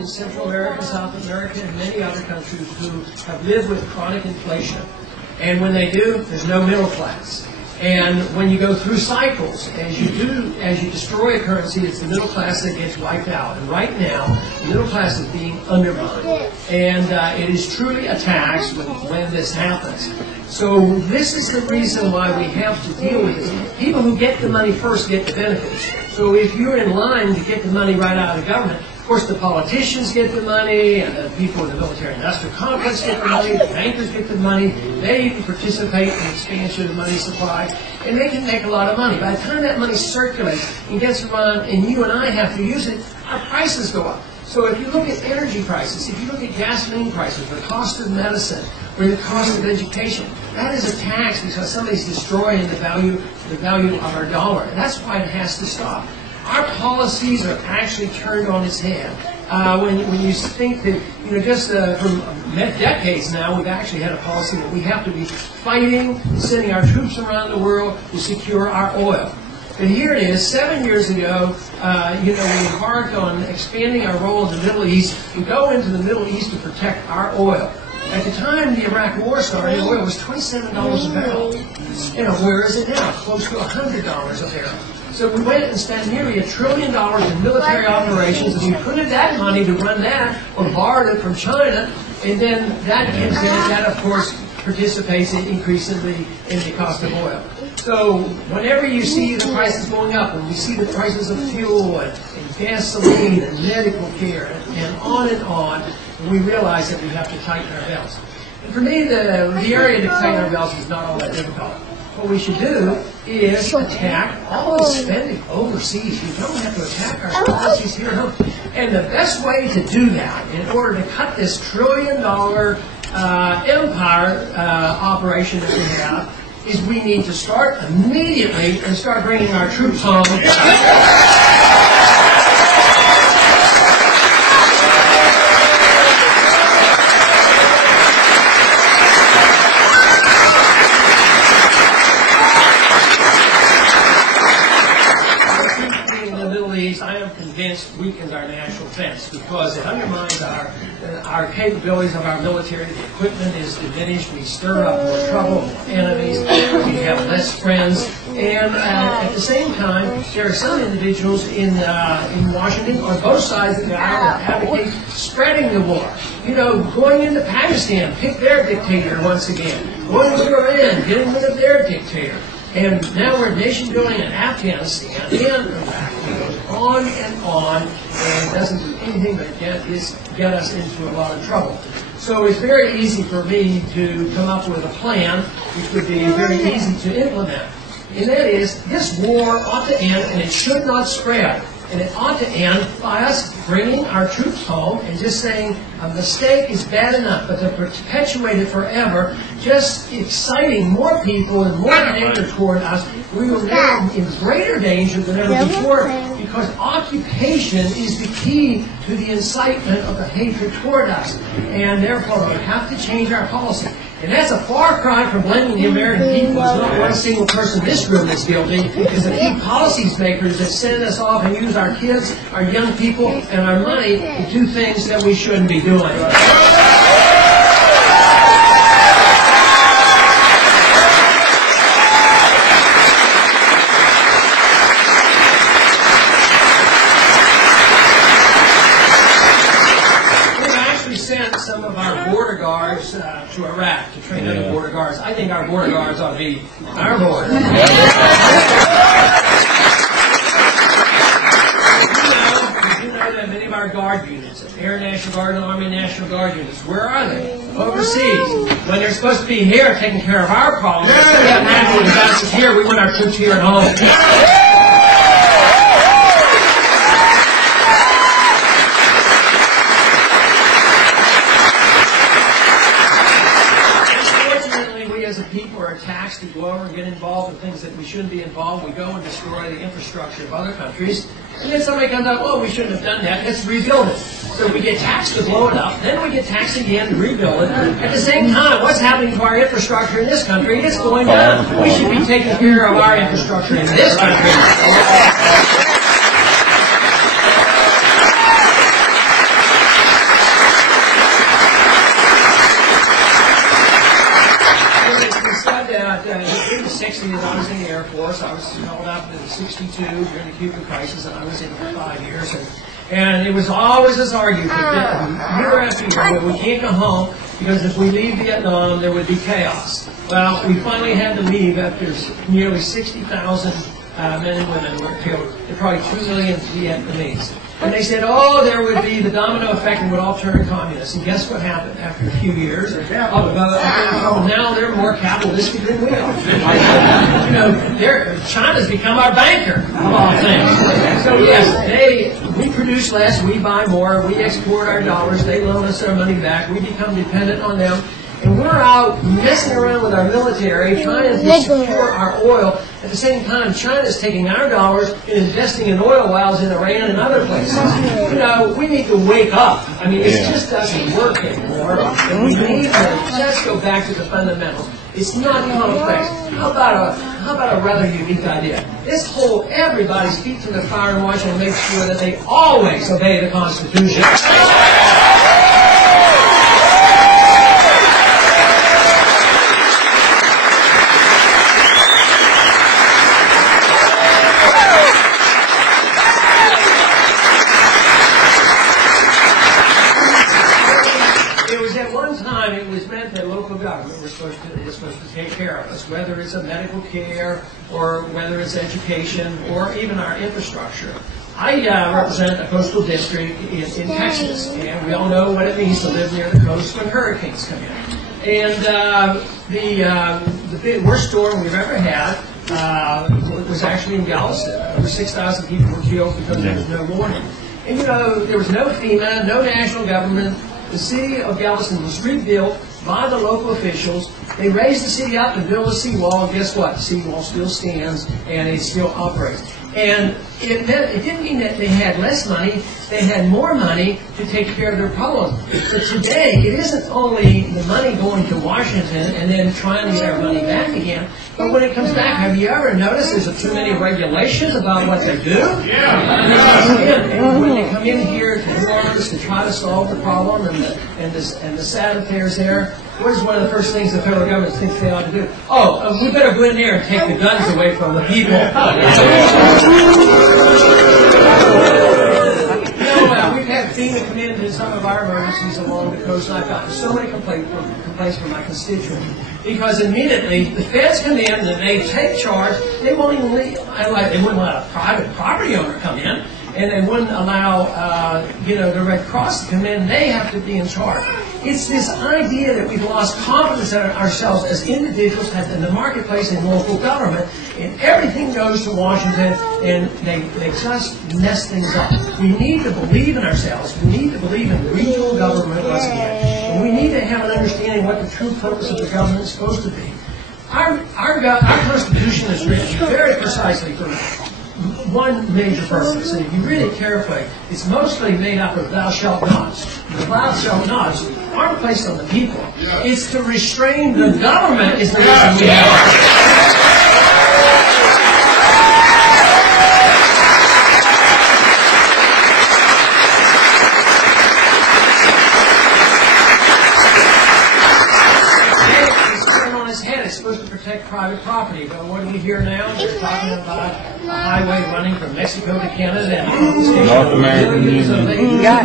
in Central America, South America, and many other countries who have lived with chronic inflation. And when they do, there's no middle class. And when you go through cycles, as you destroy a currency, it's the middle class that gets wiped out. And right now, the middle class is being undermined. And it is truly a tax when this happens. So this is the reason why we have to deal with this. People who get the money first get the benefits. So if you're in line to get the money right out of government, of course the politicians get the money, and the people in the military-industrial complex get the money, the bankers get the money, they even participate in the expansion of money supply, and they can make a lot of money. By the time that money circulates and gets around and you and I have to use it, our prices go up. So if you look at energy prices, if you look at gasoline prices, the cost of medicine, or the cost of education, that is a tax because somebody's destroying the value of our dollar. And that's why it has to stop. Our policies are actually turned on its head. When you think that, just from decades now, we've actually had a policy that we have to be fighting, sending our troops around the world to secure our oil. But here it is, 7 years ago, we embarked on expanding our role in the Middle East. We go into the Middle East to protect our oil. At the time the Iraq War started, oil was $27 a barrel. Where is it now? Close to $100 a barrel. So we went and spent nearly $1 trillion in military operations, and we put in that money to run that, or borrowed it from China, and then that of course participates in increasing the cost of oil. So whenever you see the prices going up, and we see the prices of fuel and gasoline and medical care and on, we realize that we have to tighten our belts. And for me, the area to tighten our belts is not all that difficult. What we should do is attack all the spending overseas. We don't have to attack our policies here at home. And the best way to do that, in order to cut this $1 trillion empire operation that we have, is we need to start immediately and start bringing our troops home. Weakens our national defense because it undermines our capabilities of our military. The equipment is diminished. We stir up more trouble, more enemies. We have less friends. And at the same time, there are some individuals in Washington on both sides of the aisle that advocate spreading the war. Going into Pakistan, pick their dictator once again. Going to Iran, getting rid of their dictator. And now we're nation building in Afghanistan and Iraq. It goes on and doesn't do anything but get us into a lot of trouble. So it's very easy for me to come up with a plan which would be very easy to implement. And that is, this war ought to end, and it should not spread. And it ought to end by us bringing our troops home and just saying a mistake is bad enough, but to perpetuate it forever, just exciting more people and more anger toward us, we will now be in greater danger than ever before, because occupation is the key to the incitement of the hatred toward us. And therefore, we have to change our policy. And that's a far cry from blaming the American people. There's not one single person in this room that's guilty. It's the few policymakers that send us off and use our kids, our young people, and our money to do things that we shouldn't be doing. Some of our border guards to Iraq to train other border guards. I think our border guards ought to be our border. You know that many of our guard units, Air National Guard and Army National Guard units, where are they? Overseas. When they're supposed to be here taking care of our problems, we have natural disasters here, we want our troops here at home. People are taxed to go over and get involved in things that we shouldn't be involved. We go and destroy the infrastructure of other countries. And then somebody comes up, oh, we shouldn't have done that. Let's rebuild it. So we get taxed to blow it up. Then we get taxed again to rebuild it. At the same time, what's happening to our infrastructure in this country? It's going down. We should be taking care of our infrastructure in this country. '62 during the Cuban crisis, and I was in for 5 years. And it was always this argument year after year that we can't go home because if we leave Vietnam, there would be chaos. Well, we finally had to leave after nearly 60,000 men and women were killed, and probably 2 million Vietnamese. And they said, oh, there would be the domino effect and would all turn communist. And guess what happened after a few years? Now they're more capitalistic than we are. China's become our banker, of all things. So yes, we produce less, we buy more, we export our dollars, they loan us our money back, we become dependent on them. And we're out messing around with our military, trying to secure our oil. At the same time, China's taking our dollars and investing in oil wells in Iran and other places. We need to wake up. I mean, it just doesn't work anymore. And we need to just go back to the fundamentals. It's not complex. How about a rather unique idea? Let's hold everybody's feet to the fire in Washington and make sure that they always obey the Constitution. It was meant that local government was supposed to take care of us, whether it's a medical care or whether it's education or even our infrastructure. I represent a coastal district in Texas, and we all know what it means to live near the coast when hurricanes come in. And the worst storm we've ever had was actually in Galveston. Over 6,000 people were killed because there was no warning. And there was no FEMA, no national government. The city of Galveston was rebuilt by the local officials. They raised the city up and built a seawall, and guess what? The seawall still stands, and it still operates. And it didn't mean that they had less money. They had more money to take care of their problems. But today, it isn't only the money going to Washington and then trying to get our money back again, but when it comes back, have you ever noticed there's too many regulations about what they do? And when they come in here to New Orleans to try to solve the problem and the sad affairs there, what is one of the first things the federal government thinks they ought to do? We better go in there and take the guns away from the people. We've had FEMA come into some of our emergencies along the coast, and I've gotten so many complaints from my constituents. Because immediately, the feds come in and they take charge. They won't even they wouldn't let a private property owner come in, and they wouldn't allow the Red Cross to come in. They have to be in charge. It's this idea that we've lost confidence in ourselves as individuals in the marketplace and local government, and everything goes to Washington, and they just mess things up. We need to believe in ourselves. We need to believe in regional government once again. And we need to have an understanding what the true purpose of the government is supposed to be. Our Constitution is written very precisely for one major purpose, and if you read it carefully, it's mostly made up of thou shalt nots. The thou shalt nots aren't placed on the people. It's to restrain the government is the reason we have it. It's supposed to protect private property, but what do we hear now? They're talking about a highway running from Mexico to Canada and North American. Got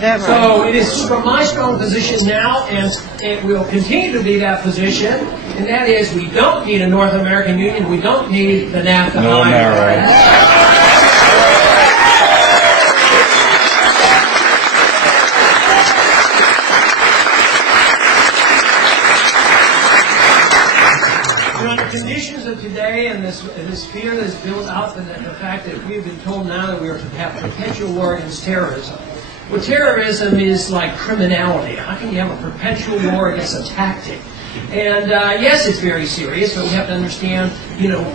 that right. So it is from my strong position now, and it will continue to be that position, and that is we don't need a North American Union. We don't need the NAFTA highway. Conditions of today and this fear that's built out, and the fact that we've been told now that we are to have perpetual war against terrorism. Well, terrorism is like criminality. How can you have a perpetual war against a tactic? And yes, it's very serious, but we have to understand,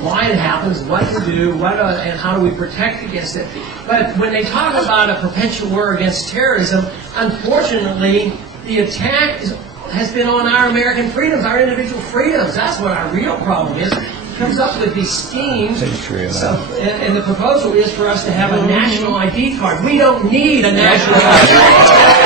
why it happens, what to do, and how do we protect against it. But when they talk about a perpetual war against terrorism, unfortunately, the attack has been on our American freedoms, our individual freedoms. That's what our real problem is. It comes up with these schemes, and the proposal is for us to have a national ID card. We don't need a national ID card.